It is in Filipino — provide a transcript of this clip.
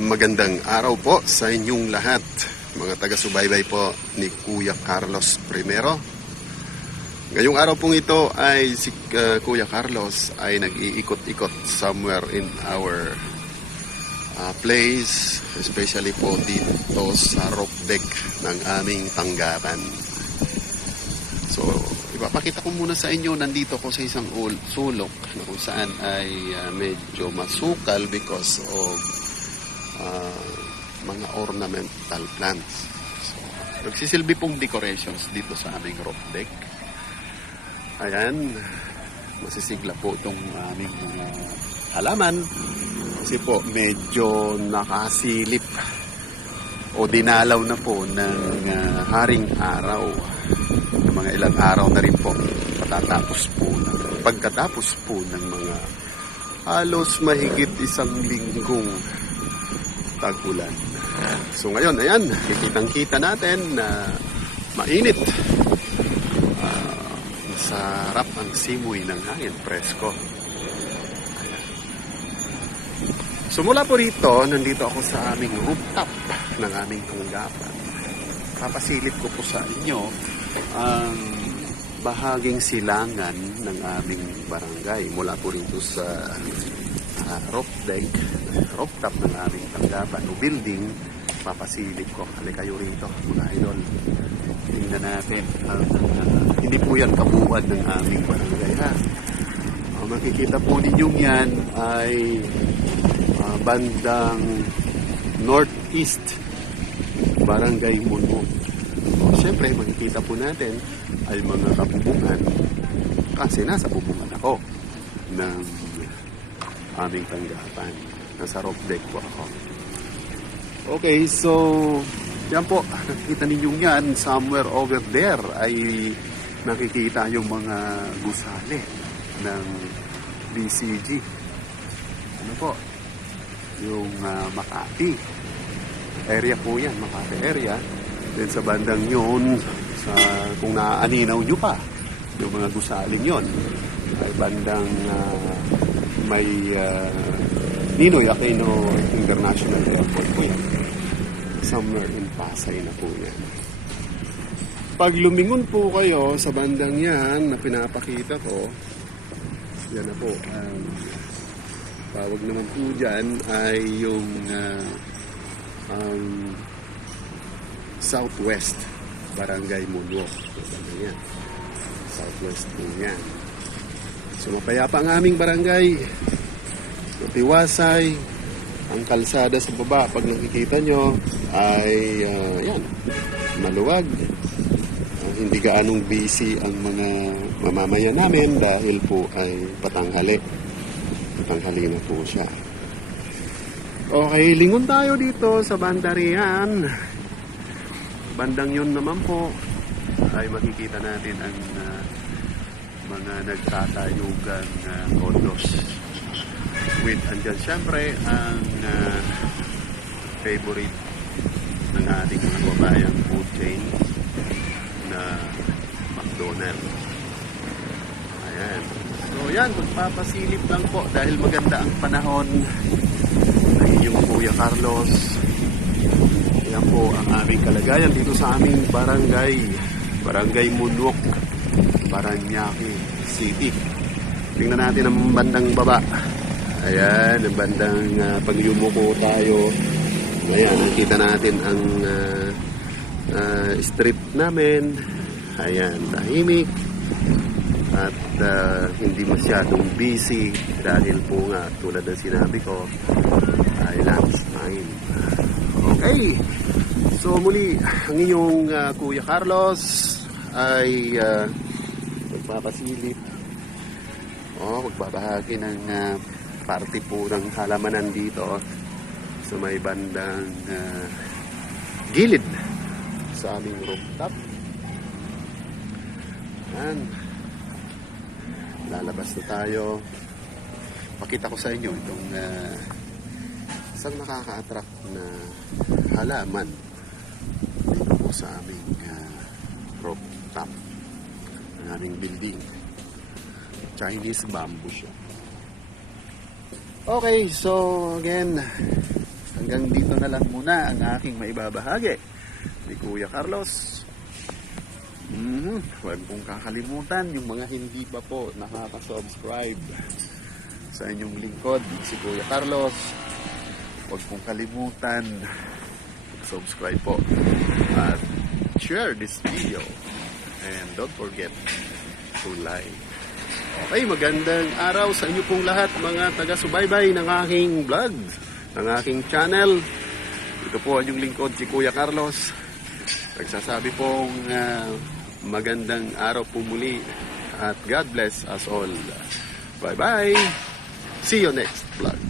Magandang araw po sa inyong lahat, mga taga-subaybay po ni Kuya Carlos Primero. Ngayong araw pong ito ay si uh, Kuya Carlos ay nag-iikot-ikot somewhere in our uh, place, especially po dito sa rope deck ng aming tanggapan. So, ipapakita ko muna sa inyo, nandito ko sa isang ul- sulok na kung saan ay uh, medyo masukal because of uh, mga ornamental plants. So, nagsisilbi pong decorations dito sa aming rock deck. Ayan, masisigla po itong aming mga halaman kasi po medyo nakasilip o dinalaw na po ng uh, haring araw ng mga ilang araw na rin po patatapos po ng, pagkatapos po ng mga halos mahigit isang linggong tag-ulan. So ngayon, ayan, kikitang-kita natin na mainit. Ah, masarap ang simoy ng hangin, presko. So mula po rito, nandito ako sa aming rooftop ng aming tanggapan. Papasilip ko po sa inyo ang bahaging silangan ng aming barangay mula po rito sa uh, roof deck, rooftop ng aming tanggapan o building, papasilip ko. Halika kayo rito, mga idol. Tingnan natin. ang, uh, hindi po yan kabuuan ng aming barangay ha. Ang makikita po ninyong yan ay uh, bandang northeast barangay Muno. Siyempre, makikita po natin ay mga kabubungan kasi nasa bubungan ako ng aming tanggapan. Nasa rope deck po ako. Okay, so yan po, nakikita ninyong yan, somewhere over there ay nakikita yung mga gusali ng BCG. Ano po? Yung ah, Makati. Area po yan, Makati area. Then sa bandang yun, sa, kung naaaninaw nyo pa, yung mga gusalin yon ay bandang ah, may uh, Ninoy Aquino International Airport po yan. Somewhere in Pasay na po yan. Pag lumingon po kayo sa bandang yan na pinapakita ko, yan na po. Um, tawag naman po dyan ay yung uh, um, Southwest Barangay Munwok. So, yan. Southwest po yan. So mapayapa ang aming barangay. Matiwasay. Ang kalsada sa baba, pag nakikita nyo, ay ah, yan, maluwag. Ah, hindi gaanong busy ang mga mamamayan namin dahil po ay patanghali. Patanghali na po siya. Okay, lingon tayo dito sa Bandarian. Bandang yun naman po ay makikita natin ang ah, mga nagtatayugang uh, condos. With, andyan syempre, ang uh, favorite ng ating mga babayang food chain na McDonald's. Ayan. So yan, magpapasilip lang po dahil maganda ang panahon ng inyong Kuya Carlos. Yan po ang aming kalagayan dito sa aming barangay. Barangay Munwok. Paranaque City. Tingnan natin ang bandang baba. Ayan, ang bandang uh, pag yumuko tayo. Ayan, nakita natin ang ah, ah, strip namin. Ayan, tahimik. At ah, hindi masyadong busy dahil po nga tulad ng sinabi ko ay lunch time. Okay. So muli, ang inyong ah, Kuya Carlos ay ah, magpapasilip o magbabahagi ng ah, party po ng halamanan dito sa may bandang ah, gilid sa aming rooftop. Yan. Lalabas na tayo. Pakita ko sa inyo itong ah, isang nakaka-attract na halaman dito po sa aming ah, rooftop ng aming building. Chinese bamboo siya. Okay, so again, hanggang dito na lang muna ang aking maibabahagi ni Kuya Carlos. Mhm, Huwag pong kakalimutan yung mga hindi pa po nakaka-subscribe sa inyong lingkod, si Kuya Carlos. Huwag pong kalimutan subscribe po at share this video and don't forget to like. Okay, magandang araw sa inyo pong lahat mga taga-subaybay ng aking vlog, ng aking channel. Ito po ang yung lingkod si Kuya Carlos. Nagsasabi pong ah, magandang araw po muli at God bless us all. Bye-bye! See you next vlog.